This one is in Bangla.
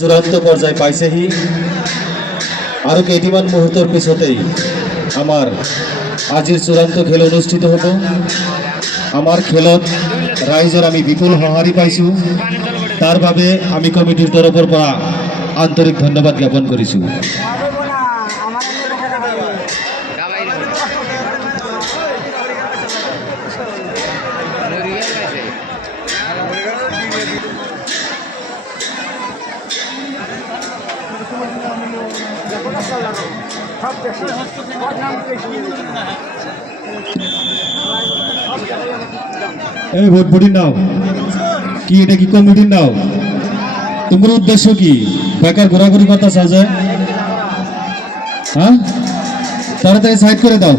চূড়ান্ত পর্যায়ে পাইছেহি আরো কেইটিমান মুহূর্তের পিছতেই আমার আজির চূড়ান্ত খেল অনুষ্ঠিত হব। আমার খেলত রাইজৰ আমি বিপুল সঁহাৰি পাইছোঁ, তাৰ বাবে আমি কমিটিৰ তৰফৰ পৰা আন্তৰিক ধন্যবাদ জ্ঞাপন কৰিছোঁ। এই ভোট ভোটির নাও কি, এটা কি কমিটির নাও? তোমার উদ্দেশ্য কি? বেকার ঘোরাঘুরি কথা সাজে? হ্যাঁ, তাড়াতাড়ি সাইড করে দাও।